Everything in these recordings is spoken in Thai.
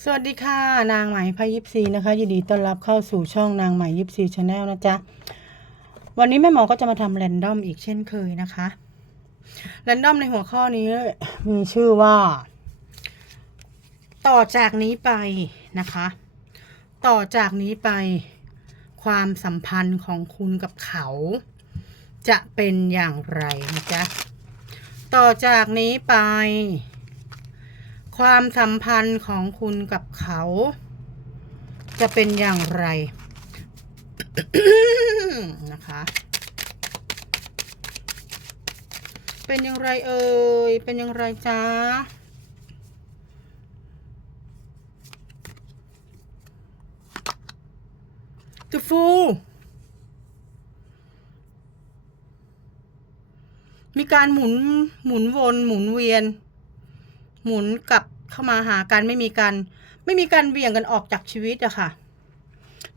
สวัสดีค่ะ นางไหมพายิปซีนะคะยินดีต้อนรับเข้าสู่ช่องนางไหมยิปซีชาแนลนะจ๊ะ วันนี้แม่หมอก็จะมาทำแรนดอมอีกเช่นเคยนะคะแรนดอมในหัวข้อนี้มีชื่อว่า ต่อจากนี้ไปนะคะ ต่อจากนี้ไปความสัมพันธ์ของคุณกับเขา จะเป็นอย่างไรนะจ๊ะ ต่อจากนี้ไป ความสัมพันธ์ของคุณกับเขา จะเป็นอย่างไรนะคะ เป็นอย่างไรเอ่ย เป็นอย่างไรจ๊ะ The Fool มีการหมุนหมุนวนหมุนเวียน หมุนกลับเข้ามาหากันไม่มีการไม่มีการเบี่ยงกันออกจากชีวิตอะค่ะ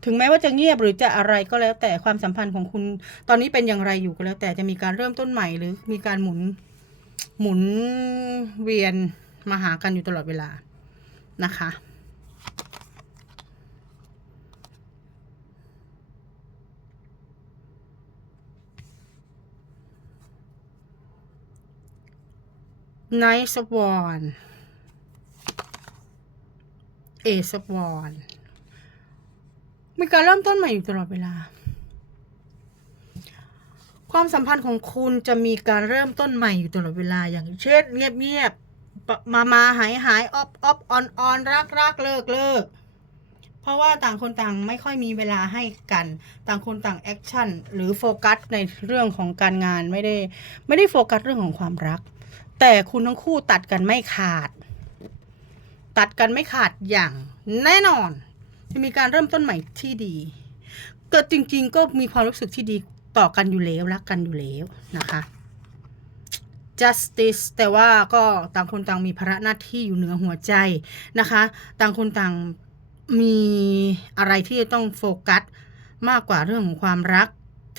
ถึงแม้ว่าจะเงียบหรือจะอะไรก็แล้วแต่ความสัมพันธ์ของคุณ ตอนนี้เป็นอย่างไรอยู่ก็แล้ว แต่จะมีการเริ่มต้นใหม่หรือมีการหมุนหมุนเวียนมาหากันอยู่ตลอดเวลานะคะ Nice of Wand Ace of Wand มีการเริ่มต้นใหม่อยู่ตลอดเวลา ความสัมพันธ์ของคุณจะมีการเริ่มต้นใหม่อยู่ตลอดเวลา อย่างเช่นเงียบๆ มามาหายหายออฟออฟออนออนรักรักเลิกเลิกเพราะว่าต่างคนต่างไม่ค่อยมีเวลาให้กัน ต่างคนต่างแอคชั่นหรือโฟกัสในเรื่องของการงานไม่ได้ ไม่ได้โฟกัสเรื่องของความรัก แต่คุณทั้งคู่ตัดกันไม่ขาด ตัดกันไม่ขาดอย่างแน่นอน จะมีการเริ่มต้นใหม่ที่ดี เกิดจริง ๆ ก็มีความรู้สึกที่ดีต่อกันอยู่แล้วรักกันอยู่แล้วนะคะ justice แต่ว่าก็ต่างคนต่างมีภาระหน้าที่อยู่เหนือหัวใจนะคะ ต่างคนต่างมีอะไรที่จะต้องโฟกัสมากกว่าเรื่องของความรัก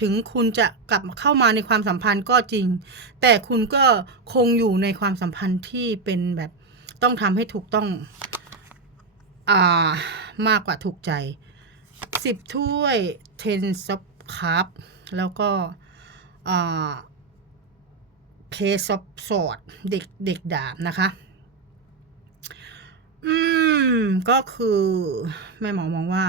ถึงคุณจะกลับเข้ามาในความสัมพันธ์ก็จริง แต่คุณก็คงอยู่ในความสัมพันธ์ที่เป็นแบบต้องทำให้ถูกต้องอ่ามากกว่าถูกใจสิบถ้วย ten of cup แล้วก็อ่า case of sword เด็กเด็กดาบนะคะอืม ก็คือ แม่หมอมองว่า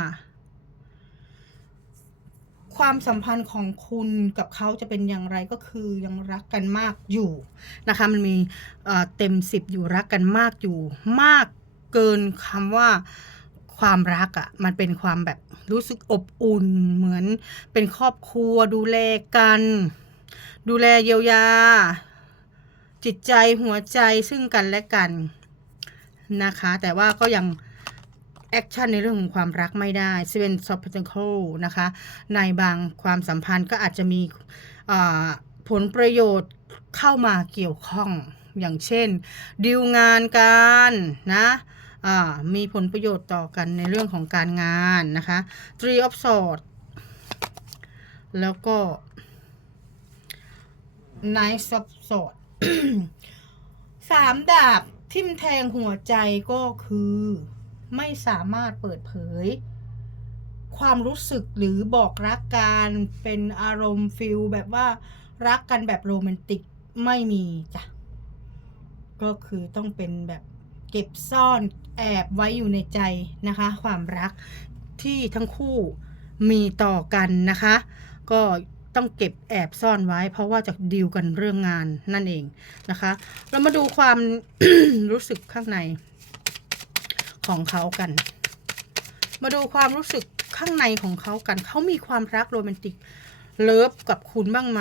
ความสัมพันธ์ของคุณกับเขาจะเป็นอย่างไรก็คือยังรักกันมากอยู่นะคะมันมีเต็มสิบอยู่รักกันมากอยู่ มากเกินคำว่าความรักอะ่ะมันเป็นความแบบรู้สึกอบอุ่นเหมือนเป็นครอบครัวดูแลกัน ดูแลเยียวยา จิตใจหัวใจซึ่งกันและกันนะคะ แต่ว่าก็ยัง แอคชั่นในเรื่องของความรักไม่ได้ Seven of Pentacles นะคะ ในบางความสัมพันธ์ก็อาจจะมีผลประโยชน์เข้ามาเกี่ยวข้องอย่างเช่นดีลงานกันนะมีผลประโยชน์ต่อกันในเรื่องของการงานนะคะ Three of Swords แล้วก็ Nine of Swords สามดาบทิ่มแทงหัวใจก็คือ ไม่สามารถเปิดเผย ความรู้สึกหรือบอกรักกันเป็นอารมณ์ฟิลแบบว่ารักกันแบบโรแมนติกไม่มีจ้ะก็คือต้องเป็นแบบเก็บซ่อนแอบไว้อยู่ในใจนะคะ ความรักที่ทั้งคู่มีต่อกันนะคะ ก็ต้องเก็บแอบซ่อนไว้ เพราะว่าจะดีลกันเรื่องงานนั่นเองนะคะ เรามาดูความรู้สึกข้างใน ของเขากัน มาดูความรู้สึกข้างในของเขากัน เขามีความรักโรแมนติก เลิฟกับคุณบ้างไหม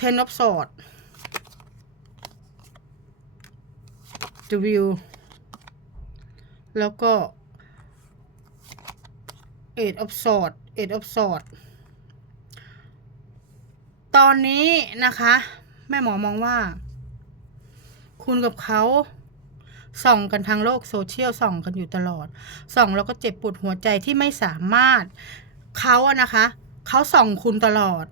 Ten of Swords The View แล้วก็ Eight of Swords Eight of Swords ตอนนี้นะคะ แม่หมอมองว่า คุณกับเขา ส่องกันทางโลกโซเชียลส่องกันอยู่ตลอด ส่องแล้วก็เจ็บปวดหัวใจที่ไม่สามารถเขาอะนะคะเขาส่องคุณตลอด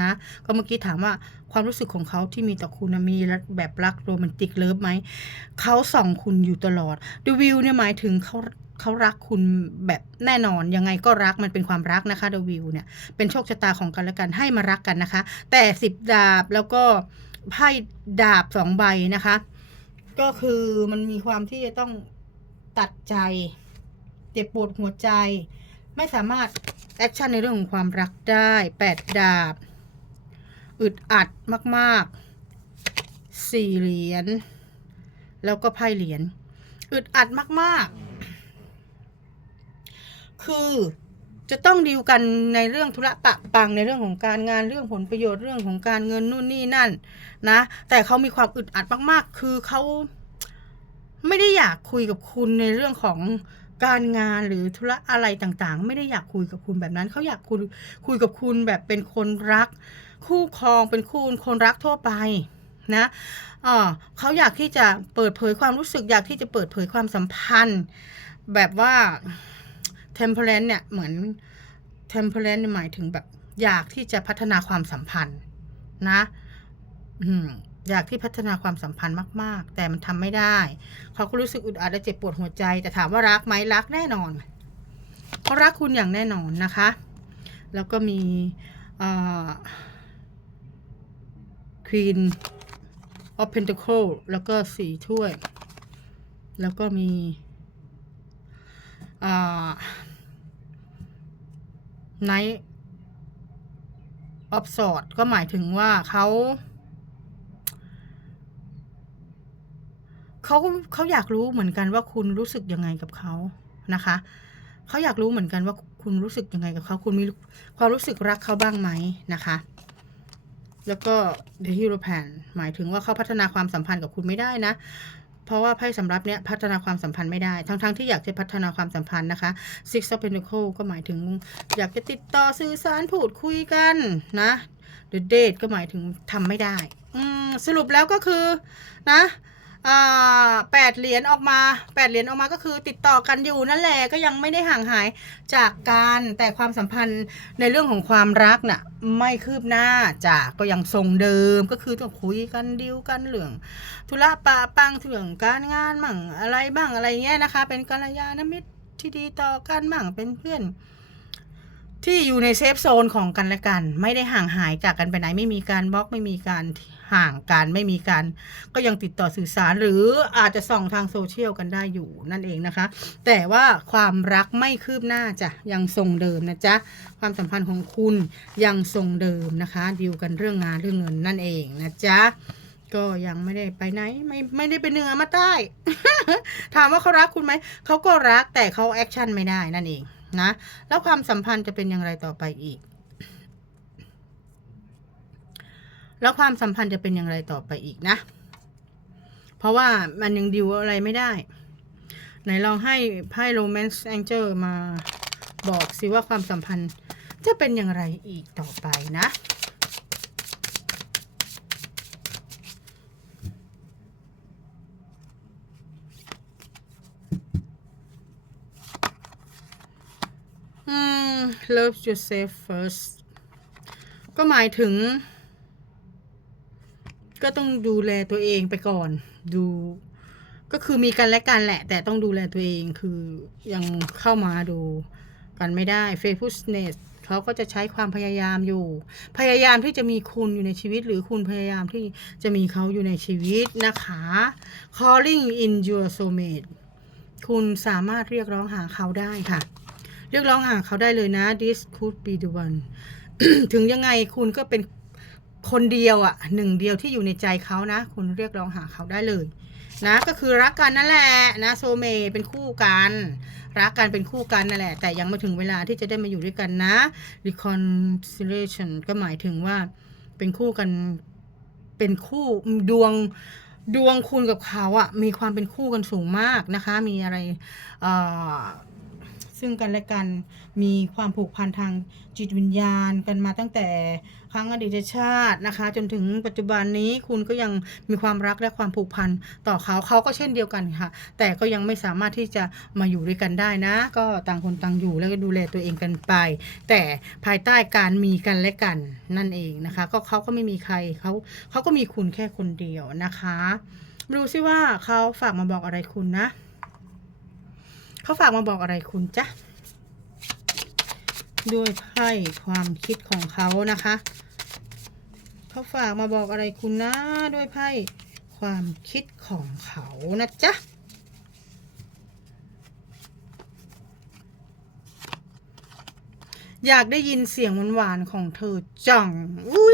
นะก็เมื่อกี้ถามว่าความรู้สึกของเขาที่มีต่อคุณมีแบบรักโรแมนติกเลิฟไหมเขาส่องคุณอยู่ตลอดดูวิวเนี่ยหมายถึงเขาเขารักคุณแบบแน่นอนยังไงก็รักมันเป็นความรักนะคะเดวิวเนี่ยเป็นโชคชะตาของกันและกันให้มารักกันนะคะ แต่สิบดาบแล้วก็ไพ่ดาบสองใบนะคะ ก็คือมันมีความที่จะต้องตัดใจ เจ็บปวดหัวใจ ไม่สามารถแอคชั่นในเรื่องของความรักได้แปดดาบ อึดอัดมากๆสี่เหรียญ แล้วก็ไพ่เหรียญ อึดอัดมากๆ คือ จะต้องดีลกันในเรื่องธุระปะปังในเรื่องของการงานเรื่องผลประโยชน์เรื่องของการเงินนู่นนี่นั่นนะ แต่เขามีความอึดอัดมากๆ คือเขาไม่ได้อยากคุยกับคุณในเรื่องของการงานหรือธุระอะไรต่างๆ ไม่ได้อยากคุยกับคุณแบบนั้นเขาอยากคุยคุยกับคุณแบบเป็นคนรัก คู่ครองเป็นคู่คนรักทั่วไปนะเอ่อเขาอยากที่จะเปิดเผยความรู้สึก อยากที่จะเปิดเผยความสัมพันธ์ แบบว่า temperance เนี่ยเหมือน temperance เนี่ยหมายถึงแบบ อยากที่จะพัฒนาความสัมพันธ์นะอยากที่พัฒนาความสัมพันธ์มาก ๆ แต่มันทำไม่ได้ เขาก็รู้สึกอึดอัดและเจ็บปวดหัวใจ แต่ถามว่ารักไหมรักแน่นอนเขารักคุณอย่างแน่นอนนะคะ แล้วก็มีควีน of Pentacle แล้วก็สี่ถ้วย แล้วก็มี ไนท์ออฟสอดก็หมายถึงว่าเขาเขาเขาอยากรู้เหมือนกันว่าคุณรู้สึกยังไงกับเขานะคะเขาอยากรู้เหมือนกันว่าคุณรู้สึกยังไงกับเขาคุณมีความรู้สึกรักเขาบ้างไหมนะคะ แล้วก็ The Hero Pan หมายถึงว่าเขาพัฒนาความสัมพันธ์กับคุณไม่ได้นะ เพราะว่าไพ่สำรับเนี้ยพัฒนาความสัมพันธ์ไม่ได้ ทั้งๆทที่อยากจะพัฒนาความสัมพันธ์นะคะ Six of Pentacles ก็หมายถึงอยากจะติดต่อสื่อสารพูดคุยกันนะ The Date ก็หมายถึงทำไม่ได้ สรุปแล้วก็คือนะ แปดเหรียญออกมาแปดเหรียญออกมาก็คือติดต่อกันอยู่นั่นแหละก็ยังไม่ได้ห่างหายจากการแต่ความสัมพันธ์ในเรื่องของความรักน่ะไม่คืบหน้าจากก็ยังทรงเดิมก็คือต้องคุยกันดิวกันเรื่องธุระปะปังเรื่องการงานมั่งอะไรบ้างอะไรเงี้ยนะคะ เป็นกัลยาณมิตรที่ดีต่อกันมั่งเป็นเพื่อนที่อยู่ในเซฟโซนของกันและกัน ไม่ได้ห่างหายจากกันไปไหนไม่มีการบล็อกไม่มีการ ห่างกันไม่มีการก็ยังติดต่อสื่อสารหรืออาจจะส่องทางโซเชียลกันได้อยู่นั่นเองนะคะ แต่ว่าความรักไม่คืบหน้าจ้ะยังทรงเดิมนะจ๊ะความสัมพันธ์ของคุณยังทรงเดิมนะคะดีลกันเรื่องงานเรื่องเงินนั่นเองนะจ๊ะก็ยังไม่ได้ไปไหนไม่ไม่ได้ไปเหนือมาใต้ ถามว่าเขารักคุณไหมเขาก็รักแต่เขาแอคชั่นไม่ได้นั่นเองนะแล้วความสัมพันธ์จะเป็นอย่างไรต่อไปอีก แล้วความสัมพันธ์จะเป็นอย่างไรต่อไปอีกนะ เพราะว่ามันยังดิวอะไรไม่ได้ ไหนลองให้ไพ่โรแมนต์แองเจิลมาบอกสิว่าความสัมพันธ์จะเป็นอย่างไรอีกต่อไปนะอืม love yourself first ก็หมายถึง ก็ต้องดูแลตัวเองไปก่อน ดู ก็คือมีกันและกันแหละ แต่ต้องดูแลตัวเองคือยังเข้ามาดูกันไม่ได้ f a i t h f u l n e s s เขาก็จะใช้ความพยายามอยู่ พยายามที่จะมีคุณอยู่ในชีวิต หรือคุณพยายามที่จะมีเขาอยู่ในชีวิตนะคะ calling in your soulmate คุณสามารถเรียกร้องหาเขาได้ค่ะ เรียกร้องหาเขาได้เลยนะ this could be the one ถึงยังไงคุณก็เป็น คนเดียวอะหนึ่งเดียวที่อยู่ในใจเขานะ คุณเรียกร้องหาเขาได้เลยนะก็คือรักกันนั่นแหละนะโซเมเป็นคู่กัน รักกันเป็นคู่กันนั่นแหละ แต่ยังไม่ถึงเวลาที่จะได้มาอยู่ด้วยกันนะ reconciliation ก็หมายถึงว่าเป็นคู่กันเป็นคู่ดวงดวงคุณกับเขาอะมีความเป็นคู่กันสูงมากนะคะ มีอะไร ซึ่งกันและกันมีความผูกพันทางจิตวิญญาณกันมาตั้งแต่ครั้งอดีตชาตินะคะ จนถึงปัจจุบันนี้คุณก็ยังมีความรักและความผูกพันต่อเขาเขาก็เช่นเดียวกันค่ะ แต่ก็ยังไม่สามารถที่จะมาอยู่ด้วยกันได้นะ ก็ต่างคนต่างอยู่แล้วก็ดูแลตัวเองกันไป แต่ภายใต้การมีกันและกันนั่นเองนะคะ ก็เขาก็ไม่มีใครเขาเขาก็มีคุณแค่คนเดียวนะคะดูซิว่าเขาฝากมาบอกอะไรคุณนะ เขาฝากมาบอกอะไรคุณจ๊ะด้วยไพ่ความคิดของเขานะคะ เขาฝากมาบอกอะไรคุณนะด้วยไพ่ความคิดของเขานะจ๊ะอยากได้ยินเสียงหวานๆของเธอจังอุ้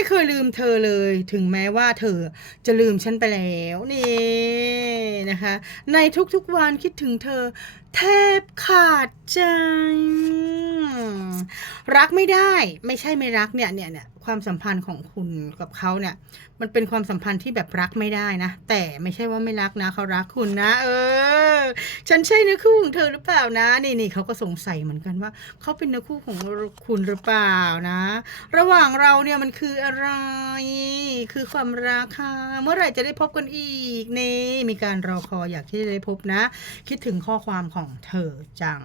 ไม่เคยลืมเธอเลย ถึงแม้ว่าเธอจะลืมฉันไปแล้วนี่นะคะ ในทุกๆวันคิดถึงเธอ แทบขาดใจ รักไม่ได้ ไม่ใช่ไม่รักเนี่ยเนี่ยเนี่ย ความสัมพันธ์ของคุณกับเขาเนี่ย มันเป็นความสัมพันธ์ที่แบบรักไม่ได้นะ แต่ไม่ใช่ว่าไม่รักนะเขารักคุณนะ เออ ฉันใช่เนื้อคู่ของเธอหรือเปล่านะ นี่นี่เขาก็สงสัยเหมือนกันว่าเขาเป็นเนื้อคู่ของคุณหรือเปล่านะ ระหว่างเราเนี่ยมันคืออะไร คือความรักค่ะเมื่อไหร่จะได้พบกันอีกนี่มีการรอคอยอยากที่จะได้พบนะ คิดถึงข้อความของเธอจัง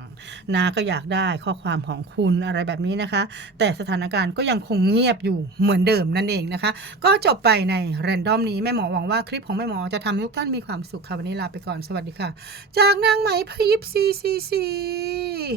นะก็อยากได้ข้อความของคุณอะไรแบบนี้นะคะ แต่สถานการณ์ก็ยังคงเงียบอยู่เหมือนเดิมนั่นเองนะคะ ก็จบไปในเรนดอมนี้แม่หมอหวังว่าคลิปของแม่หมอจะทำให้ทุกท่านมีความสุขค่ะวันนี้ลาไปก่อนสวัสดีค่ะ จากนางไหมพยิบซีซีซี